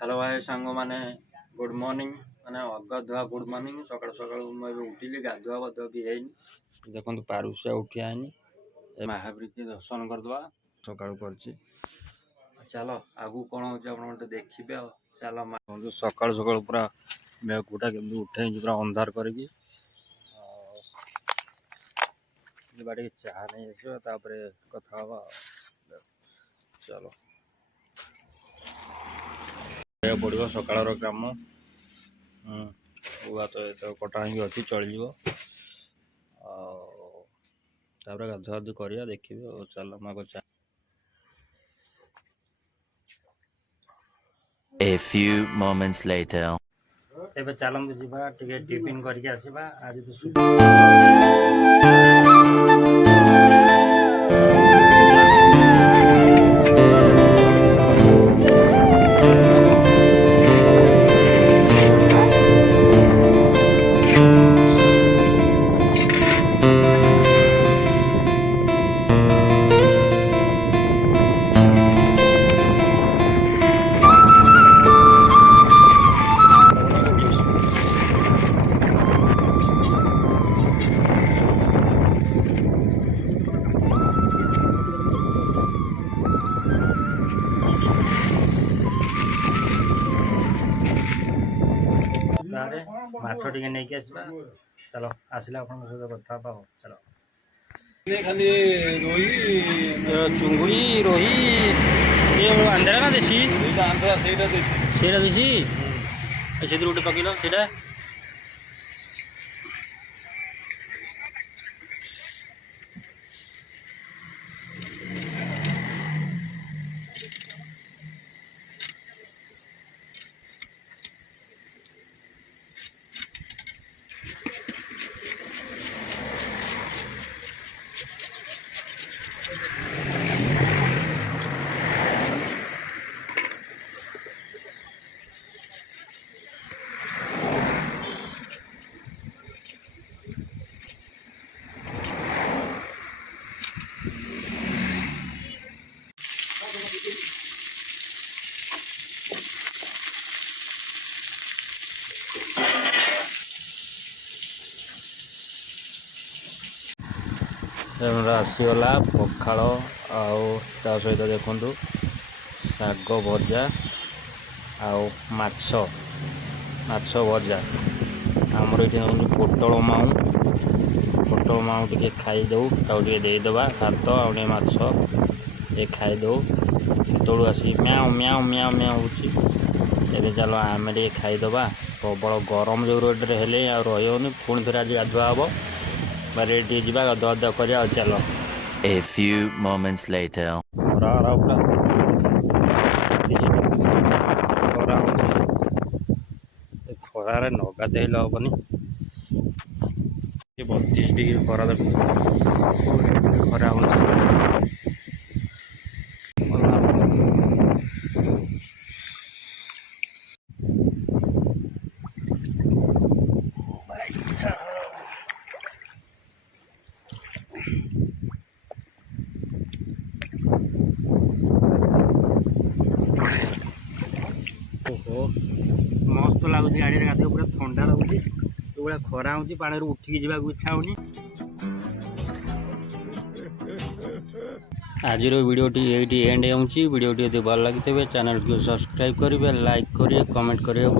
Hello भाई सांग मैंने गुड मॉर्निंग मैंने अगाधुआ गुड मॉर्निंग सकाल सकाल मुझे उठिली गाधुआ बधुआ भी है देखो पारुसिया उठी आईनी महावीर दर्शन करदे सका कर चलो आगू कौन हो देखिए चलो सका सका पूरा मेघुटा के उठे पूरा अंधार करके चाह नहीं कथा चलो पड़ो सकाल काम गुआ तो कटा ही अच्छी चलो गाधुआ गाधु कर देखिए चल माँ चा A few moments later. ଏବେ ଚାଲନ୍ତୁ ଯିବା ଟିକେ ଟିଫିନ୍ କରିକି ଆସିବା ଆଜି ତ माछ टे नहीं आसवा चलो आसला सहित कथा चलो खाली चुंगुड़ी रोही ये आंध्रा ना देसी आंध्रा से देसी से गोटे पकड़ से आसीगला पखाड़ आ सहित देखु शाग भजा आछ भजा आमर ये पोटल माऊ टे खाईदे देदेबा भात आने माछ ये खाईदे तलू आसी म्याऊ म्याऊ म्याऊ म्याऊ हो चलो आम खाईदबा प्रबल गरम जो रेड्रे हेले रही पुणी थे आज गाधुआ हम रेडी जा गाधुआ कर चलो। A few moments later. खरार नगाधे हेबनी 32 degree खरा खरा ओहो मस्त लगुच गाड़ी में गाधो पूरा ठंडा लगुच जो भाई खरा हो पानी उठिकी जावाक इच्छा होनी। आज वीडियोटी ये एंड होती वीडियोटी यदि भल लगी चैनल को सब्सक्राइब करेंगे लाइक करेंगे कमेंट करेंगे।